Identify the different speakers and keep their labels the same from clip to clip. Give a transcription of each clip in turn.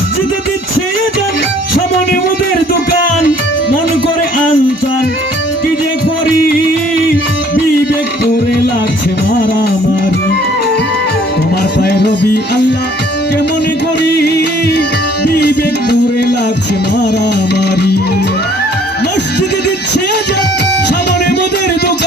Speaker 1: মসজিদে দিচ্ছে যান সামনে মোদের দোকান, মন করে আনচান কি যে করি, বিবেক করে লাগছে মারামারি তোমার পায়ে রবি আল্লাহ, কেমন করি, বিবেক করে লাগছে মারামারি মসজিদে দিচ্ছে যান সামনে মোদের দোকান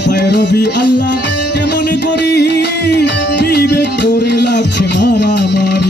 Speaker 1: তোমার পায়ে রবি আল্লাহ কেমন করি? বিবেক করে লাগছে মারামারি।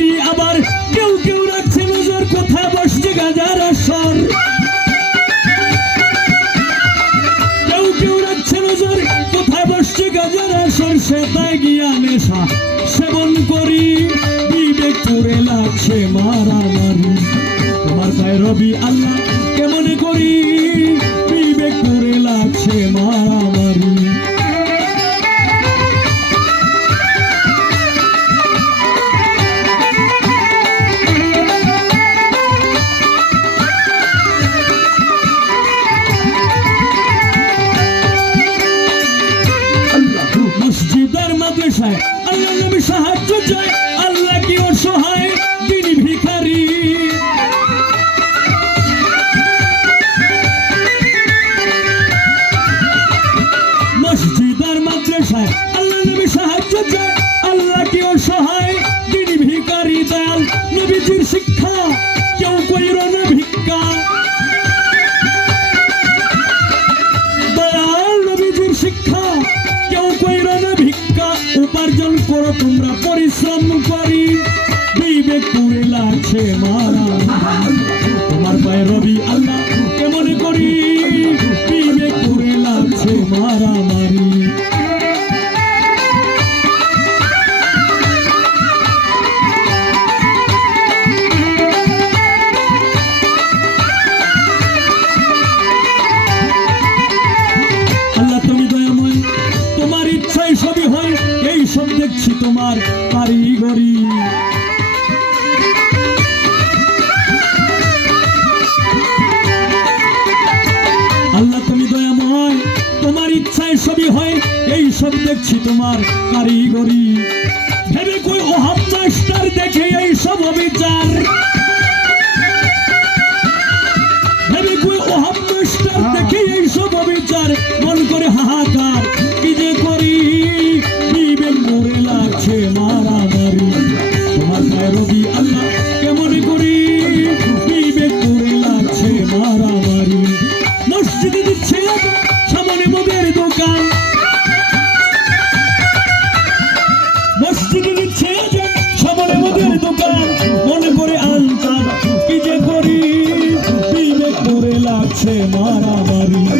Speaker 1: ফকিরি আবার কেউ কেউ রাখছে নজর, কোথায় বসছে গাজার আসর? কেউ কেউ রাখছে নজর, কোথায় বসছে গাজার আসর? সেটাই গিয়া নেশা সেবন করি, বিবেক করে লাগছে মারামারি। তোমার তাই রবি আল্লাহ মাদ্রাসায় আল্লাহ নবী সাহায্য চায় আল্লাহ কি অসহায় করো তোমরা পরিশ্রম করি। বিবেক পুরে লাগছে মারা। তোমার পায়ে রবি আল্লাহ কেমন করি? কারিগরি আল্লাহ, তুমি দয়াময়, তোমার ইচ্ছায় সবই হয়, এই সব দেখছি তোমার কারিগরি। ভেবে কই ওহাব মাস্টার দেখে এই সব বিচার ভেবে কই ওহাব মাস্টার দেখে এই সব বিচার মন করে হাহাকার। বিবেক করে লাগছে